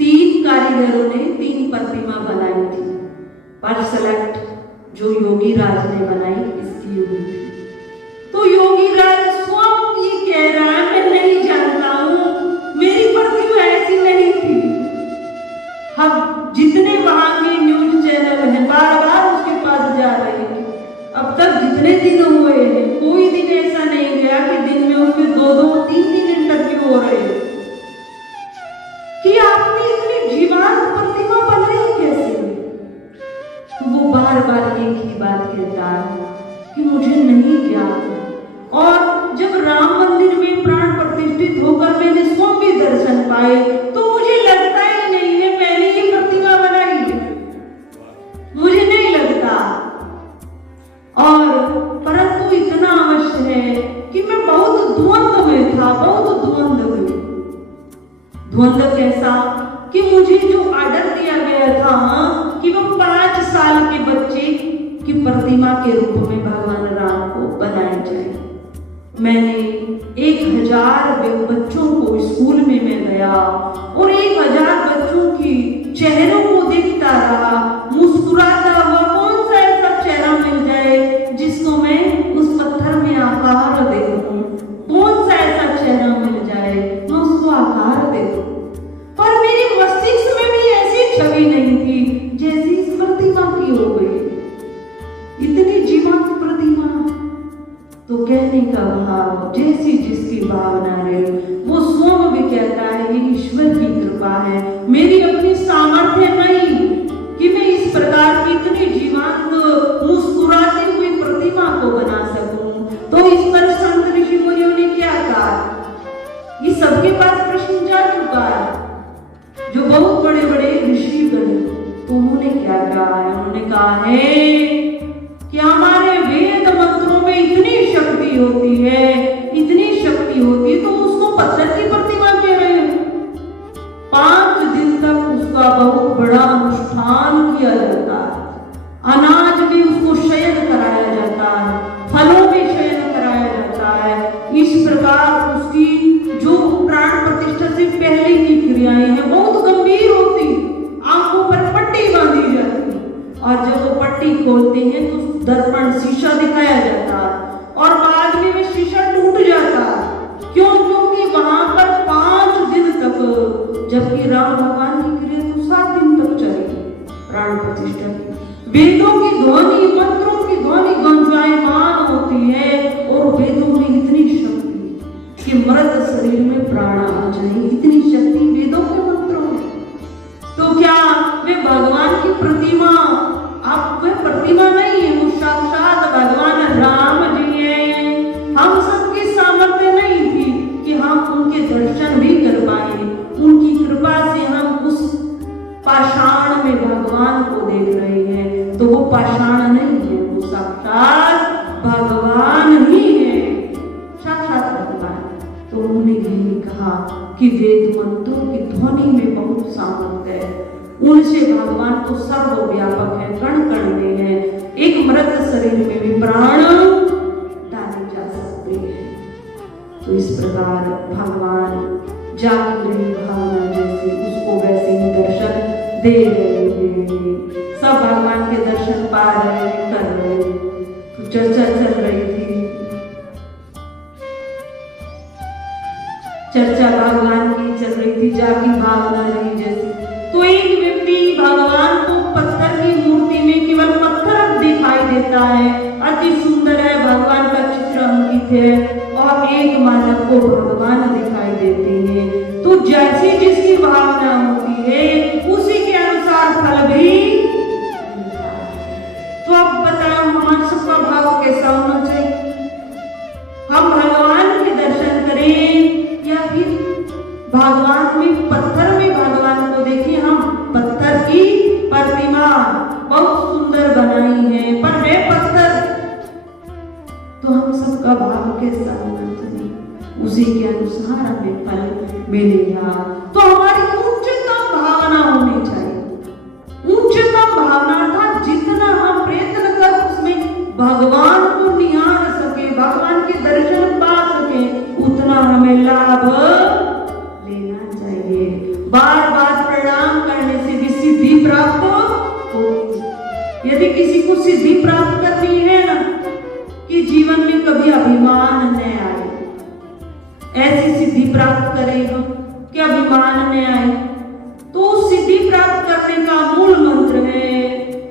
3 कारीगरों ने 3 प्रतिमा बनाई थी, पर सेलेक्ट जो योगी राज ने बनाई इसकी हुई थी। तो योगी राज स्वयं ये कह रहा है, मैं नहीं जानता हूं, मेरी प्रतिमा ऐसी नहीं थी। हम जितने वहां के न्यूज चैनल हैं, बार बार उसके बार बार एक ही बात कहता है कि मुझे नहीं ज्ञात। और जब राम मंदिर में प्राण प्रतिष्ठित होकर मैंने स्वयं भी दर्शन पाए तो मुझे लगता ही नहीं है मैंने ये प्रतिमा बनाई है, मुझे नहीं लगता। और परंतु इतना अवश्य है कि मैं बहुत द्वंद्व में था, बहुत द्वंद्व में। द्वंद्व कैसा कि मुझे जो ऑर्डर दिया गया था कि वो 5 साल के बच्चे की प्रतिमा के रूप में भगवान राम को बनाया जाए। मैंने 1000 बच्चों को स्कूल में मैं गया और 1000 बच्चों की चेहरों को देखता रहा, मुस्कुराता हुआ। कौन सा ऐसा चेहरा मिल जाए जिसको मैं उस पत्थर में आकार दे दूं, कौन सा ऐसा चेहरा मिल जाए मैं उसको आकार दे दूं। पर मेरे मस्तिष्क में भी ऐसी छवि नहीं थी जैसी इस प्रतिमा की हो गई। इतनी जीवंत प्रतिमा, तो कहने का भाव जैसी जिसकी भावना रहे, वो स्वयं भी कहता है ये ईश्वर की कृपा है, मेरी अपनी सामर्थ्य नहीं कि मैं इस प्रकार की इतनी जीवंत मुस्कुराती हुई प्रतिमा को बना सकूं। तो इस पर संत ऋषि मुनियों ने क्या कहा, ये सबके पास प्रश्न जा चुका है। जो बहुत बड़े बड़े ऋषि बने तो उन्होंने क्या कहा है, उन्होंने कहा है कि हमारे वेद मंत्रों में इतनी शक्ति होती है, इतनी शक्ति होती है, तो उसको पत्थर की प्रतिमा कह रहे हैं। 5 दिन तक उसका बहुत बड़ा अनुष्ठान किया जाता है, अनाज भी उसको शयन कराया जाता है, फलों में शयन कराया जाता है। इस प्रकार उसकी जो प्राण प्रतिष्ठा से पहले की क्रियाएं हैं बहुत गंभीर होती। आंखों पर पट्टी बांधी जाती और जब वो पट्टी खोलते हैं तो दर्पण शीशा दिखाया जाता और बाद में वह शीशा टूट जाता। क्यों? क्योंकि वहां पर 5 दिन तक, जबकि राम भगवान की क्रिया तो 7 दिन तक चलेगी प्राण प्रतिष्ठा की। वेदों की ध्वनि, मंत्रों की ध्वनि गुंजायमान होती है और वेदों में इतनी शक्ति कि मर्द शरीर में प्राण आ जाए, इतनी शक्ति वेदों के मंत्रों में। तो क्या वे भगवान की प्रतिमा, आप वे प्रतिमा नहीं है, वो साक्षात भगवान राम जी हैं। हम सबकी सामर्थ्य नहीं थी कि हम उनके दर्शन भी कर पाए। उनकी कृपा से हम उस पाषाण में भगवान को देख रहे हैं। तो वो पाषाण नहीं है, वो साक्षात भगवान ही है, साक्षात भगवान। तो उन्होंने यही कहा कि वेद मंत्रों की ध्वनि में बहुत सामर्थ्य है, उनसे भगवान तो सर्वव्यापक है, कण कण में है। एक मृत शरीर में भी प्राण डाले जा सकते हैं। तो इस प्रकार भगवान जाग रही भावना जैसे उसको वैसे ही दर्शन दे रहे हैं। सब भगवान के दर्शन पा रहे हैं, कर रहे हैं। तो चर्चा चल रही थी, चर्चा भगवान की चल रही थी, जागी भावना रही जैसे। तो एक व्यक्ति भगवान को पत्थर की मूर्ति में केवल पत्थर दिखाई देता है, अति सुंदर है, भगवान का चित्र अंकित है, और एक मानव को भगवान दिखाई देते हैं। तो जैसी जिसकी भावना होती है उसी के अनुसार फल भी। तो अब बताओ हमारा सबका भाव कैसा होना चाहिए? हम भगवान के दर्शन करें या फिर भगवान में, पत्थर में भगवान को देखें? हम पत्थर की प्रतिमा बहुत सुंदर बनाई है, पर है पत्थर। तो हम सबका भाव कैसा होना चाहिए? उसी के अनुसार हमें फल मिलेगा। तो हमारी उच्चतम भावना होनी चाहिए। उच्चतम भावना था जितना हम प्रयत्न कर उसमें भगवान को निहार सके, भगवान के दर्शन पा सके, उतना हमें लाभ लेना चाहिए। बार बार प्रणाम करने से भी सिद्धि प्राप्त होगी। यदि किसी को सिद्धि प्राप्त करनी है ना, कि जीवन में कभी अभिमान न आए, ऐसी सिद्धि प्राप्त करें हम कि अभिमान न आए, तो सिद्धि प्राप्त करने का मूल मंत्र है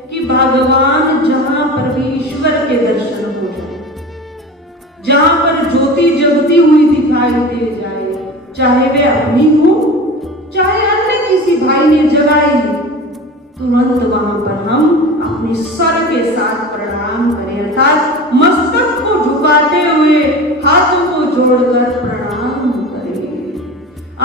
कि भगवान जहां पर भी ईश्वर के दर्शन हो जाए, जहां पर ज्योति जगती हुई दिखाई दे जाए, चाहे वे अपनी हो चाहे अन्य किसी भाई ने जगाई, तुरंत वहां पर हम अपने सर के के साथ प्रणाम करें, अर्थात मस्तक को झुकाते हुए हाथों को जोड़कर प्रणाम करें।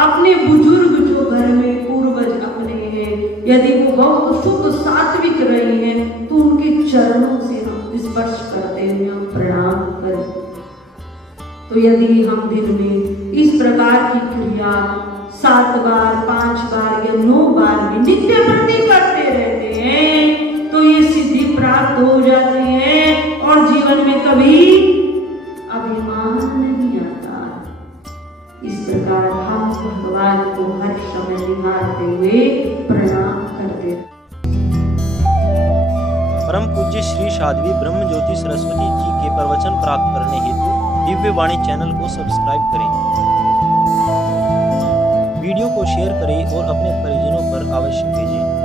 अपने बुजुर्ग जो घर में पूर्वज अपने हैं, यदि वो बहुत शुद्ध सात्विक रहे हैं तो उनके चरणों से हम स्पर्श करते हुए हम प्रणाम करें। तो यदि हम दिन में इस प्रकार की क्रिया 7 बार, 5 बार या 9 बार में नित्य प्रति करते रहते हैं तो ये सिद्धि प्राप्त हो जाती है और जीवन में कभी अभिमान नहीं आता। इस प्रकार हम भगवान को हर समय निहारते हुए प्रणाम करते हैं। परम पूज्य श्री साध्वी ब्रह्म ज्योति सरस्वती जी के प्रवचन प्राप्त करने हेतु दिव्य वाणी चैनल को सब्सक्राइब करें, वीडियो को शेयर करें और अपने परिजनों पर अवश्य भेजें।